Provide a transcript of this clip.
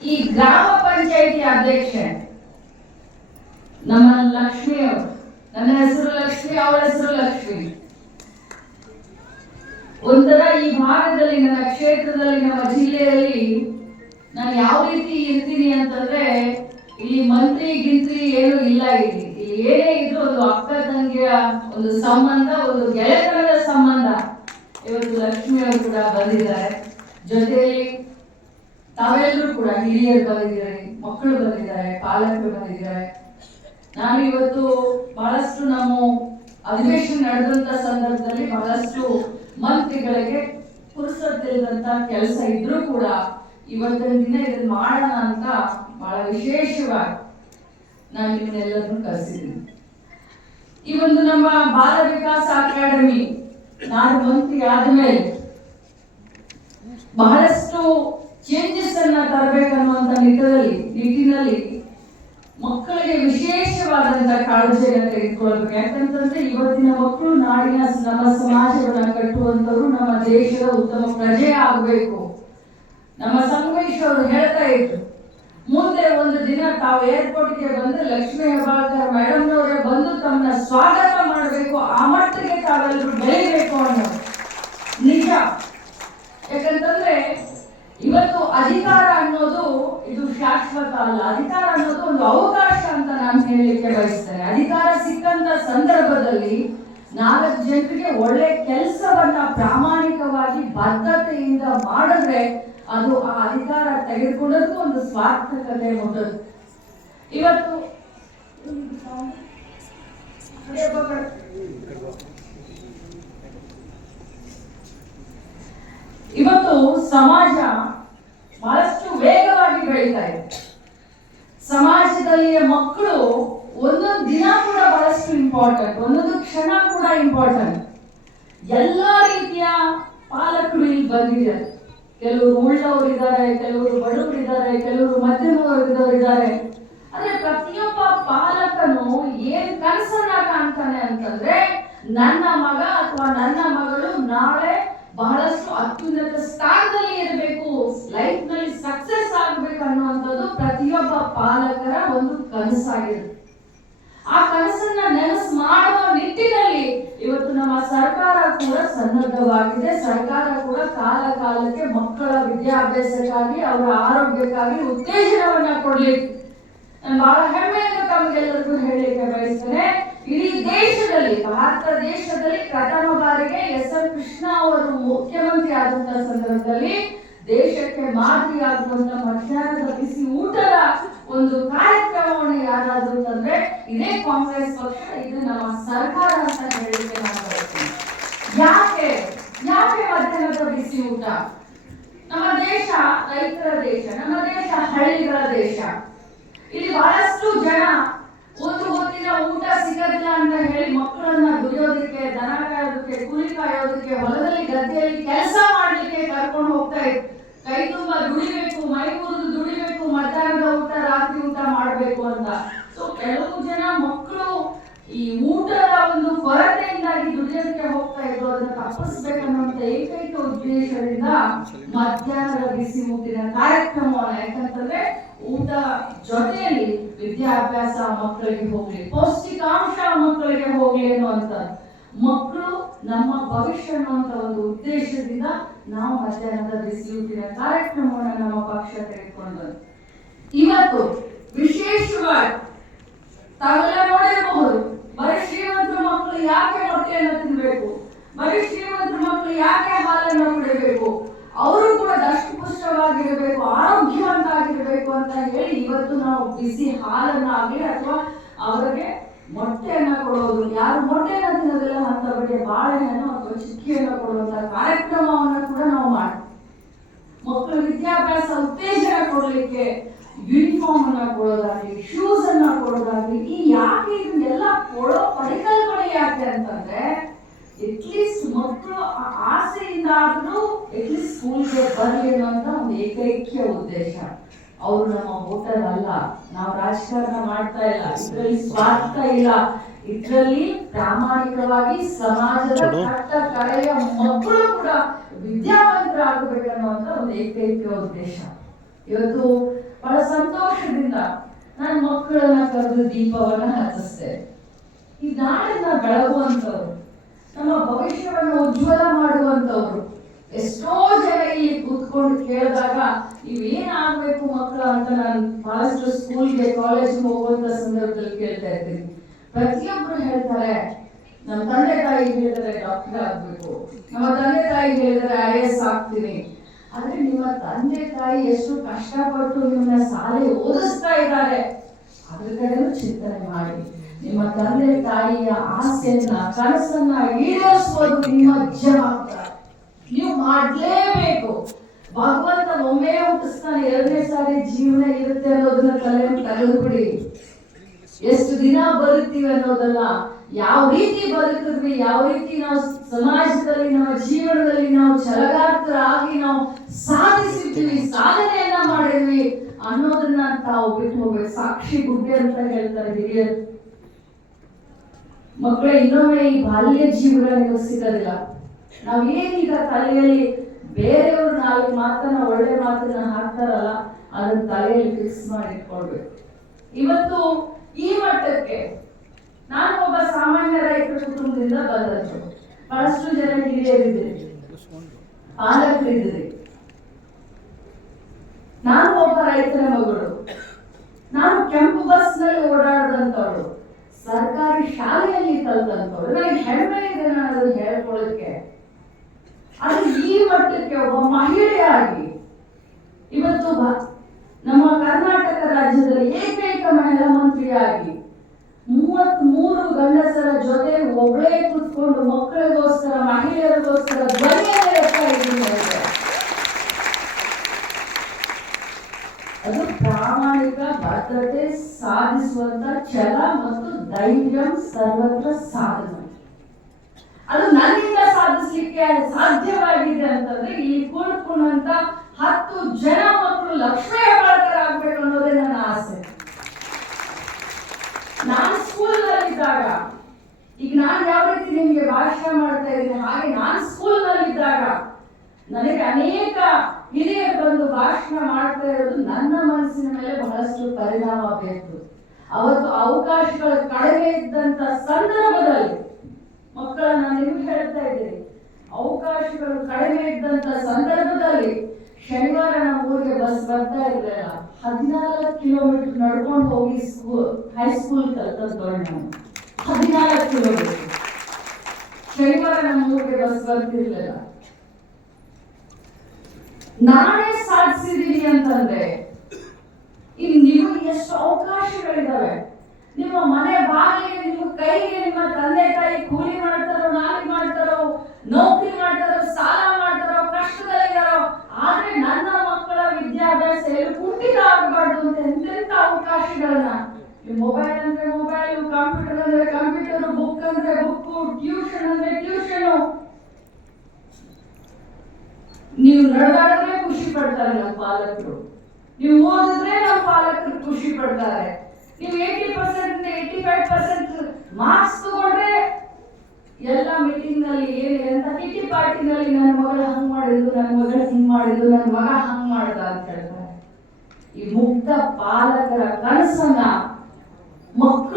ಈ ಗ್ರಾಮ ಪಂಚಾಯಿತಿ ಅಧ್ಯಕ್ಷೆ ನಮ್ಮ ಲಕ್ಷ್ಮಿ ಅವರು, ನನ್ನ ಹೆಸರು ಲಕ್ಷ್ಮಿ, ಅವರ ಹೆಸರು ಲಕ್ಷ್ಮಿ. ಒಂಥರ ಈ ಭಾಗದಲ್ಲಿ, ನನ್ನ ಕ್ಷೇತ್ರದಲ್ಲಿ, ನಮ್ಮ ಜಿಲ್ಲೆಯಲ್ಲಿ ನಾನು ಯಾವ ರೀತಿ ಇರ್ತೀನಿ ಅಂತಂದ್ರೆ, ಇಲ್ಲಿ ಮಂತ್ರಿ ಗಿಂತ್ರಿ ಏನು ಇಲ್ಲ. ಇಲ್ಲಿ ಏನೇ ಇದ್ರು ಒಂದು ಅಕ್ಕ ತಂಗಿಯ ಒಂದು ಸಂಬಂಧ, ಒಂದು ಗೆಳೆತನದ ಸಂಬಂಧ. ಇವತ್ತು ಲಕ್ಷ್ಮಿ ಅವರು ಕೂಡ ಬಂದಿದ್ದಾರೆ, ಜೊತೆಯಲ್ಲಿ ತಾವೆಲ್ಲರೂ ಕೂಡ ಹಿರಿಯರು ಬಂದಿದ್ದಾರೆ, ಮಕ್ಕಳು ಬಂದಿದ್ದಾರೆ, ಪಾಲಕರು ಬಂದಿದ್ದಾರೆ. ನಾನು ಇವತ್ತು ಬಹಳಷ್ಟು ನಮ್ಮ ಅಧಿವೇಶನ ನಡೆದಂತ ಸಂದರ್ಭದಲ್ಲಿ ಬಹಳಷ್ಟು ಮಂತ್ರಿಗಳಿಗೆ ಪುರಸತ್ತಿಲ್ಲದಂತ ಕೆಲಸ ಇದ್ರೂ ಕೂಡ ಇವತ್ತಿನ ದಿನ ಇದನ್ನ ಮಾಡೋಣ ಅಂತ ಬಹಳ ವಿಶೇಷವಾಗಿ ನಾನು ನಿಮ್ಮನ್ನೆಲ್ಲರನ್ನು ಕರೆಸಿದ್ದೀನಿ. ಈ ಒಂದು ನಮ್ಮ ಬಾಲ ವಿಕಾಸ ಅಕಾಡೆಮಿ ನಾನು ಮಂತ್ರಿ ಆದ್ಮೇಲೆ ಬಹಳಷ್ಟು ಚೇಂಜಸ್ ಅನ್ನ ತರಬೇಕನ್ನುವಂತ ನಿಟ್ಟಿನಲ್ಲಿ ಮಕ್ಕಳಿಗೆ ವಿಶೇಷವಾದಂತಹ ಕಾಳಜಿಯನ್ನು ತೆಗೆದುಕೊಳ್ಬೇಕು. ಯಾಕಂತಂದ್ರೆ ಇವತ್ತಿನ ಮಕ್ಕಳು ನಾಡಿನ ನಮ್ಮ ಸಮಾಜವನ್ನ ಕಟ್ಟುವಂತವ್ರು, ನಮ್ಮ ದೇಶದ ಉತ್ತಮ ಪ್ರಜೆ ಆಗಬೇಕು. ನಮ್ಮ ಸಂಗಮೇಶ್ ಅವರು ಹೇಳ್ತಾ ಇದ್ರು, ಮುಂದೆ ಒಂದು ದಿನ ತಾವು ಏರ್ಪೋರ್ಟ್ಗೆ ಬಂದು ಲಕ್ಷ್ಮೀ ಹೆಬ್ಬಾಳ್ಕರ್ ಮೇಡಮ್ ಅವರೇ ಬಂದು ತಮ್ಮನ್ನ ಸ್ವಾಗತ ಮಾಡಬೇಕು, ಆ ಮಟ್ಟಿಗೆ ತಾವೆಲ್ಲರೂ ಬೆಳಿಬೇಕು ಅನ್ನೋದು ನಿಜ. ಯಾಕಂತಂದ್ರೆ ಇವತ್ತು ಅಧಿಕಾರ ಅನ್ನೋದು ಇದು ಶಾಶ್ವತ ಅಲ್ಲ. ಅಧಿಕಾರ ಅನ್ನೋದು ಒಂದು ಅವಕಾಶ ಅಂತ ನಾನು ಹೇಳಲಿಕ್ಕೆ ಬಯಸ್ತೇನೆ. ಅಧಿಕಾರ ಸಿಕ್ಕಂತ ಸಂದರ್ಭದಲ್ಲಿ 4 ಜನರಿಗೆ ಒಳ್ಳೆ ಕೆಲಸವನ್ನ ಪ್ರಾಮಾಣಿಕವಾಗಿ ಬದ್ಧತೆಯಿಂದ ಮಾಡಿದ್ರೆ ಅದು ಆ ಅಧಿಕಾರ ತೆಗೆದುಕೊಳ್ಳೋದಕ್ಕೂ ಒಂದು ಸ್ವಾರ್ಥಕತೆ ಮೊದಲು. ಇವತ್ತು ಸಮಾಜ ಬಹಳಷ್ಟು ವೇಗವಾಗಿ ಬೆಳೀತಾ ಇದೆ. ಸಮಾಜದಲ್ಲಿ ಮಕ್ಕಳು ಒಂದೊಂದು ದಿನ ಕೂಡ ಬಹಳಷ್ಟು ಇಂಪಾರ್ಟೆಂಟ್, ಒಂದೊಂದು ಕ್ಷಣ ಕೂಡ ಇಂಪಾರ್ಟೆಂಟ್. ಎಲ್ಲಾ ರೀತಿಯ ಪಾಲಕರು ಇಲ್ಲಿ ಬಂದಿದ್ದಾರೆ. ಕೆಲವರು ಉಳ್ಳವರು ಇದ್ದಾರೆ, ಕೆಲವರು ಬಡವರು ಇದ್ದಾರೆ, ಕೆಲವರು ಮಧ್ಯಮ ವರ್ಗದವರು ಇದ್ದಾರೆ. ಆದ್ರೆ ಪ್ರತಿಯೊಬ್ಬ ಪಾಲಕನು ಏನ್ ಕನಸನ್ನ ಕಾಣ್ತಾನೆ ಅಂತಂದ್ರೆ, ನನ್ನ ಮಗ ಅಥವಾ ನನ್ನ ಮಗಳು ನಾಳೆ ಬಹಳಷ್ಟು ಅತ್ಯುನ್ನತ ಸ್ಥಾನದಲ್ಲಿ ಇರಬೇಕು, ಲೈಫ್ ನಲ್ಲಿ ಸಕ್ಸಸ್ ಆಗಬೇಕು ಅನ್ನುವಂಥದ್ದು ಪ್ರತಿಯೊಬ್ಬ ಪಾಲಕರ ಒಂದು ಕನಸಾಗಿದೆ. ಆ ಕನಸನ್ನ ನೆನಸು ಮಾಡುವ ನಿಟ್ಟಿನಲ್ಲಿ ಇವತ್ತು ನಮ್ಮ ಸರ್ಕಾರ ಕೂಡ ಸನ್ನದ್ಧವಾಗಿದೆ. ಸರ್ಕಾರ ಕೂಡ ಕಾಲ ಕಾಲಕ್ಕೆ ಮಕ್ಕಳ ವಿದ್ಯಾಭ್ಯಾಸಕ್ಕಾಗಿ, ಅವರ ಆರೋಗ್ಯಕ್ಕಾಗಿ ಉತ್ತೇಜನವನ್ನ ಕೊಡ್ಲಿಕ್ಕೆ ನಾನು ಬಹಳ ಹೆಮ್ಮೆಯಿಂದ ತಮಗೆಲ್ಲರಿಗೂ ಹೇಳಲಿಕ್ಕೆ ಬಯಸ್ತೇನೆ. ಇಡೀ ದೇಶದಲ್ಲಿ, ಭಾರತ ದೇಶದಲ್ಲಿ ಪ್ರಥಮ ಬಾರಿಗೆ ಎಸ್.ಎಂ. ಕೃಷ್ಣ ಅವರು ಮುಖ್ಯಮಂತ್ರಿ ಆದಂತಹ ಸಂದರ್ಭದಲ್ಲಿ ದೇಶಕ್ಕೆ ಮಾದರಿಯಾಗುವಂತ ಮಧ್ಯಾಹ್ನದ ಬಿಸಿ ಊಟದ ಒಂದು ಕಾರ್ಯಕ್ರಮವನ್ನು ಯಾರಾದ್ರೂ ತಂದ್ರೆ ಇದೇ ಕಾಂಗ್ರೆಸ್ ಪಕ್ಷ, ಇದು ನಮ್ಮ ಸರ್ಕಾರ ಅಂತ ಹೇಳಲಿಕ್ಕೆ ನಾನು ಬಯಸ್ತೇನೆ. ಯಾಕೆ ಮಧ್ಯಾಹ್ನದ ಬಿಸಿ ಊಟ? ನಮ್ಮ ದೇಶ ರೈತರ ದೇಶ, ನಮ್ಮ ದೇಶ ಹಳ್ಳಿಗಳ ದೇಶ. ಇಲ್ಲಿ ಬಹಳಷ್ಟು ಜನ ಒಂದು ಹೊತ್ತಿನ ಊಟ ಸಿಗದಿಲ್ಲ ಅಂತ ಹೇಳಿ ಮಕ್ಕಳನ್ನ ದುಡಿಯೋದಕ್ಕೆ, ದನ ಕಾಯೋದಕ್ಕೆ, ಕೂಲಿ ಕಾಯೋದಕ್ಕೆ, ಹೊಲದಲ್ಲಿ ಗದ್ದೆಯಲ್ಲಿ ಕೆಲಸ ಮಾಡ್ಲಿಕ್ಕೆ ಕರ್ಕೊಂಡು ಹೋಗ್ತಾ ಇದ್ರು. ಕೈ ತುಂಬಾ ದುಡಿಬೇಕು, ಮೈ ಮುರಿದು ದುಡಿಬೇಕು, ಮಧ್ಯಾಹ್ನದ ಊಟ, ರಾತ್ರಿ ಊಟ ಮಾಡ್ಬೇಕು ಅಂತ. ಸೊ ಕೆಲವು ಜನ ಮಕ್ಕಳು ಈ ಊಟದ ಒಂದು ಕೊರತೆಯಿಂದಾಗಿ ದುಡಿಯೋದಕ್ಕೆ ಹೋಗ್ತಾ ಇದ್ರು. ಅದನ್ನ ತಪ್ಪಿಸ್ಬೇಕನ್ನುವಂತ ಏಕೈಕ ಉದ್ದೇಶದಿಂದ ಮಧ್ಯಾಹ್ನದ ಬಿಸಿ ಊಟಿನ ಕಾರ್ಯಕ್ರಮವನ್ನ, ಯಾಕಂತಂದ್ರೆ ಊಟ ಜೊತೆಯಲ್ಲಿ ವಿದ್ಯಾಭ್ಯಾಸ ಮಕ್ಕಳಿಗೆ ಹೋಗ್ಲಿ, ಪೌಷ್ಟಿಕಾಂಶ ಮಕ್ಕಳಿಗೆ ಹೋಗ್ಲಿ ಅನ್ನುವಂತ, ಮಕ್ಕಳು ನಮ್ಮ ಭವಿಷ್ಯ ಅನ್ನುವಂತ ಒಂದು ಉದ್ದೇಶದಿಂದ ನಾವು ಮಧ್ಯಾಹ್ನದ ಬಿಸಿ ಊಟಿನ ಕಾರ್ಯಕ್ರಮವನ್ನು ನಮ್ಮ ಪಕ್ಷ ತೆಗೆದುಕೊಂಡು ಇವತ್ತು ವಿಶೇಷವಾಗಿ ತಾವೆಲ್ಲ ನೋಡಿರಬಹುದು, ಬರೀ ಶ್ರೀಮಂತರ ಮಕ್ಕಳು ಯಾಕೆ ಮೊಟ್ಟೆಯನ್ನು ತಿನ್ಬೇಕು, ಬರೀ ಶ್ರೀಮಂತರ ಮಕ್ಕಳು ಯಾಕೆ ಹಾಲನ್ನು ಕುಡಿಬೇಕು, ಅವರು ಕೂಡ ದಷ್ಟಪುಷ್ಟವಾಗಿರಬೇಕು, ಆರೋಗ್ಯವಂತಾಗಿರ್ಬೇಕು ಅಂತ ಹೇಳಿ ಇವತ್ತು ನಾವು ಬಿಸಿ ಹಾಲನ್ನಾಗಲಿ ಅಥವಾ ಅವರಿಗೆ ಮೊಟ್ಟೆಯನ್ನ ಕೊಡೋದು. ಯಾರು ಮೊಟ್ಟೆಯನ್ನ ತಿನ್ನೋದಿಲ್ಲ ಅಂತ ಬಗೆಯ ಬಾಳೆಹಣ್ಣು ಅಥವಾ ಚಿಕ್ಕಿಯನ್ನು ಕೊಡುವಂತ ಕಾರ್ಯಕ್ರಮವನ್ನ ಕೂಡ ನಾವು ಮಾಡ್ತೀವಿ. ಮಕ್ಕಳ ವಿದ್ಯಾಭ್ಯಾಸ ಉತ್ತೇಜನ ಕೊಡಲಿಕ್ಕೆ ಯೂನಿಫಾರ್ಮ್ ಅನ್ನ ಕೊಡೋದಾಗ್ಲಿ, ಶೂಸ್ ಅನ್ನ ಕೊಡೋದಾಗ್ಲಿ, ಈ ಯಾಕೆ ಇದನ್ನೆಲ್ಲ ಕೊಡೋ ಪರಿಕಲ್ಪನೆ ಯಾಕೆ ಅಂತಂದ್ರೆ, ಎಟ್ಲೀಸ್ಟ್ ಮಕ್ಕಳು ಆಸೆಯಿಂದ ಆದ್ರೂ ಎಟ್ಲೀಸ್ಟ್ ಸ್ಕೂಲ್ಗೆ ಬರಲಿ ಅನ್ನುವಂತ ಒಂದು ಏಕೈಕ್ಯ ಉದ್ದೇಶ. ಅವರು ನಮ್ಮ ವೋಟರ್ ಅಲ್ಲ, ನಾವು ರಾಜಕಾರಣ ಮಾಡ್ತಾ ಇಲ್ಲ, ಇದರಲ್ಲಿ ಸ್ವಾರ್ಥ ಇಲ್ಲ, ಇದರಲ್ಲಿ ಪ್ರಾಮಾಣಿಕವಾಗಿ ಸಮಾಜದ ಕಟ್ಟ ಕಡೆಯ ಮಕ್ಕಳು ಕೂಡ ವಿದ್ಯಾವಂತರಾಗಬೇಕನ್ನುವಂತ ಒಂದು ಏಕೈಕ ಉದ್ದೇಶ. ಇವತ್ತು ಸಂತೋಷದಿಂದ ನನ್ನ ಮಕ್ಕಳನ್ನ ಕರೆದು ದೀಪವನ್ನ ಹಚ್ಚಿಸ್ತೆ. ಈ ನಾಡನ್ನ ಬೆಳಗುವಂಥವ್ರು, ನಮ್ಮ ಭವಿಷ್ಯವನ್ನು ಉಜ್ವಲ ಮಾಡುವಂಥವ್ರು. ಎಷ್ಟೋ ಜನ ಇಲ್ಲಿ ಕೂತ್ಕೊಂಡು ಕೇಳಿದಾಗ ನೀವೇನಾಗಬೇಕು ಮಕ್ಕಳು ಅಂತ ನಾನು ಬಹಳಷ್ಟು ಸ್ಕೂಲ್ಗೆ ಕಾಲೇಜ್ಗೆ ಹೋಗುವಂತ ಸಂದರ್ಭದಲ್ಲಿ ಕೇಳ್ತಾ ಇರ್ತೀನಿ. ಪ್ರತಿಯೊಬ್ಬರು ಹೇಳ್ತಾರೆ, ನಮ್ಮ ತಂದೆ ತಾಯಿ ಹೇಳಿದರೆ ಡಾಕ್ಟರ್ ಆಗ್ಬೇಕು, ನಮ್ಮ ತಂದೆ ತಾಯಿ ಹೇಳಿದರೆ IAS ಆಗ್ತೀನಿ. ಆದ್ರೆ ನಿಮ್ಮ ತಂದೆ ತಾಯಿ ಎಷ್ಟು ಕಷ್ಟಪಟ್ಟು ನಿಮ್ಮನ್ನ ಶಾಲೆ ಓದಿಸ್ತಾ ಇದ್ದಾರೆ, ಅದ್ರ ಕಡೆನೂ ಚಿಂತನೆ ಮಾಡಿ. ನಿಮ್ಮ ತಂದೆ ತಾಯಿಯ ಆಸೆಯನ್ನ ಕನಸನ್ನ ಈಡೇರಿಸುವುದು ನಿಮ್ಮ ಜವಾಬ್ದಾರಿ. ನೀವು ಮಾಡ್ಲೇಬೇಕು. ಭಗವಂತ ಒಮ್ಮೆ ಹುಟ್ಟಿಸ್ತಾನೆ, ಎರಡನೇ ಸಾರಿ ಜೀವನ ಇರುತ್ತೆ ಅನ್ನೋದನ್ನ ತಲೆಯನ್ನು ತೆಗೆದುಬಿಡಿ. ಎಷ್ಟು ದಿನ ಬದುಕ್ತೀವಿ ಅನ್ನೋದಲ್ಲ, ಯಾವ ರೀತಿ ಬದುಕಿದ್ವಿ, ಯಾವ ರೀತಿ ನಾವು ಸಮಾಜದಲ್ಲಿ ನಮ್ಮ ಜೀವನದಲ್ಲಿ ನಾವು ಛಲಗಾರರಾಗಿ ನಾವು ಸಾಧಿಸಿದ್ವಿ, ಸಾಧನೆಯನ್ನ ಮಾಡಿದ್ವಿ ಅನ್ನೋದನ್ನ ತಾವು ಬಿಟ್ಟು ಹೋಗ್ಬೇಕು. ಸಾಕ್ಷಿ ಗುಡ್ಡೆ ಅಂತ ಹೇಳ್ತಾರೆ ಹಿರಿಯರು. ಮಕ್ಕಳೇ, ಇನ್ನೊಮ್ಮೆ ಈ ಬಾಲ್ಯ ಜೀವನ ನಿಮಗೆ ಸಿಗೋದಿಲ್ಲ. ನಾವೇನೀಗ ತಲೆಯಲ್ಲಿ ಬೇರೆಯವರು ನಾಲ್ಕು ಮಾತನ್ನ ಒಳ್ಳೆ ಮಾತನ್ನ ಹಾಕ್ತಾರಲ್ಲ, ಅದನ್ನ ತಲೆಯಲ್ಲಿ ಫಿಕ್ಸ್ ಮಾಡಿ ಇಟ್ಕೊಳ್ಬೇಕು. ಇವತ್ತು ಈ ಮಟ್ಟಕ್ಕೆ ನಾನು ಒಬ್ಬ ಸಾಮಾನ್ಯ ರೈತರ ಕುಟುಂಬದಿಂದ ಬಂದದ್ದು. ಬಹಳಷ್ಟು ಜನ ಹಿರಿಯರಿದ್ದೀರಿ, ಪಾಲಕರಿದ್ದೀರಿ. ನಾನು ಒಬ್ಬ ರೈತರ ಮಗಳು. ನಾನು ಕೆಂಪು ಬಸ್ ನಲ್ಲಿ ಓಡಾಡದಂತವಳು, ಸರ್ಕಾರಿ ಶಾಲೆಯಲ್ಲಿ ಕಲ್ತಂತವಳು. ನನಗೆ ಹೆಮ್ಮೆ ಇದೆ ನಾನು ಅದನ್ನು ಹೇಳ್ಕೊಳ್ಳೋದಕ್ಕೆ. ಅದು ಈ ಮಟ್ಟಕ್ಕೆ ಒಬ್ಬ ಮಹಿಳೆಯಾಗಿ ಇವತ್ತು ನಮ್ಮ ಕರ್ನಾಟಕ ರಾಜ್ಯದಲ್ಲಿ ಏಕೈಕ ಮಹಿಳಾ ಮಂತ್ರಿಯಾಗಿ 33 ಗಂಡಸರ ಜೊತೆ ಒಬ್ಬಳೇ ಕೂತ್ಕೊಂಡು ಮಕ್ಕಳಿಗೋಸ್ಕರ, ಮಹಿಳೆಯರಿಗೋಸ್ಕರ ಧ್ವನಿಯನ್ನು ಎತ್ತಾ ಇದ್ದೀನಿ. ಅದು ಪ್ರಾಮಾಣಿಕ ಬದ್ಧತೆ ಸಾಧಿಸುವಂತ ಛಲ ಮತ್ತು ಧೈರ್ಯ ಸರ್ವತ್ರ ಸಾಧನೆ. ಅದು ನನ್ನಿಂದ ಸಾಧಿಸಲಿಕ್ಕೆ ಸಾಧ್ಯವಾಗಿದೆ ಅಂತಂದ್ರೆ ಇಲ್ಲಿ ಕೂತ್ಕೊಂಡಂತ 10 ಜನ ಮಕ್ಕಳು ಲಕ್ಷ್ಮೀ ಹೆಬ್ಬಾಳ್ಕರ್ ಅನ್ನೋದೇ ನನ್ನ ಆಸೆ. ನಾನು ಸ್ಕೂಲ್ ನಲ್ಲಿದ್ದಾಗ, ಈಗ ನಾನು ಯಾವ ರೀತಿ ನಿಮ್ಗೆ ಭಾಷಣ ಮಾಡ್ತಾ ಇದ್ದೀನಿ, ಹಾಗೆ ನಾನು ಸ್ಕೂಲ್ ನಲ್ಲಿದ್ದಾಗ ನನಗೆ ಅನೇಕ ಹಿರಿಯರು ಬಂದು ಭಾಷಣ ಮಾಡ್ತಾ ಇರೋದು ನನ್ನ ಮನಸ್ಸಿನ ಮೇಲೆ ಬಹಳಷ್ಟು ಪರಿಣಾಮ ಬೀರ್ತು. ಅವತ್ತು ಅವಕಾಶಗಳು ಕಡಿಮೆ ಇದ್ದಂತ ಸಂದರ್ಭದಲ್ಲಿ, ಮಕ್ಕಳನ್ನ ನಿಮ್ಗೆ ಹೇಳ್ತಾ ಇದ್ದೀರಿ, ಅವಕಾಶಗಳು ಕಡಿಮೆ ಇದ್ದಂತ ಸಂದರ್ಭದಲ್ಲಿ ಶನಿವಾರ ನಮ್ಮ ಊರಿಗೆ ಬಸ್ ಬರ್ತಾ ಇರಲಿಲ್ಲ. 14 ಕಿಲೋಮೀಟರ್ ನಡ್ಕೊಂಡು ಹೋಗಿ ಹೈಸ್ಕೂಲ್ ಕಲ್ತಂತವ್ರು ನಾವು. 14 ಕಿಲೋಮೀಟರ್ ಶನಿವಾರ ನಮ್ಮ ಊರಿಗೆ ಬಸ್ ಬರ್ತಿರ್ಲಿಲ್ಲ. ನಾನೇ ಸಾಧಿಸಿದೀನಿ ಅಂತಂದ್ರೆ ಇಲ್ಲಿ ನಿಮಗೆ ಎಷ್ಟು ಅವಕಾಶಗಳಿದಾವೆ. ನಿಮ್ಮ ಮನೆ ಬಾಗಿಲಿಗೆ, ನಿಮ್ಮ ಕೈಗೆ ನಿಮ್ಮ ತಂದೆ ತಾಯಿ ಕೂಲಿ ಮಾಡ್ತಾರೋ, ನಾಲಿ ಮಾಡ್ತಾರೋ, ನೌಕರಿ ಮಾಡ್ತಾರೋ, ಸಾಲ ಮಾಡ್ತಾರೋ, ಕಷ್ಟದಲ್ಲಿದ್ದಾರೋ, ಆದ್ರೆ ನನ್ನ ಮಕ್ಕಳ ವಿದ್ಯಾಭ್ಯಾಸ ಎಲ್ಲಿ ಕುಂಠಿತ ಆಗಬಾರ್ದು ಅಂತ ಎಂತೆಂತ ಅವಕಾಶಗಳನ್ನ, ಮೊಬೈಲ್ ಅಂದ್ರೆ ಮೊಬೈಲ್, ಕಂಪ್ಯೂಟರ್ ಅಂದ್ರೆ ಕಂಪ್ಯೂಟರ್, ಬುಕ್ ಅಂದ್ರೆ ಬುಕ್, ಟ್ಯೂಷನ್ ಅಂದ್ರೆ ಟ್ಯೂಷನ್. ನೀವು ನಡೆದಾಡಿದ್ರೆ ಖುಷಿ ಪಡ್ತಾರೆ ನಮ್ಮ ಪಾಲಕರು, ನೀವು ಓದಿದ್ರೆ ನಮ್ಮ ಪಾಲಕರು ಖುಷಿ ಪಡ್ತಾರೆ. ನೀವು 80% 85% ಮಾರ್ಕ್ಸ್ ತಗೊಂಡ್ರೆ ಎಲ್ಲ ಮೀಟಿಂಗ್ ನಲ್ಲಿ ಎಂತ ಕಿಟಿ ಪಾರ್ಟಿನಲ್ಲಿ ನನ್ನ ಮಗಳು ಹಂಗ್ ಮಾಡಿದ್ದು, ನನ್ನ ಮಗಳು ಹಿಂಗ್ ಮಾಡಿದ್ದು, ನನ್ನ ಮಗ ಹಂಗ್ ಮಾಡ್ದ ಅಂತ ಹೇಳ್ತಾರೆ. ಈ ಮುಕ್ತ ಪಾಲಕರ ಕನಸನ್ನ ಮಕ್ಕಳು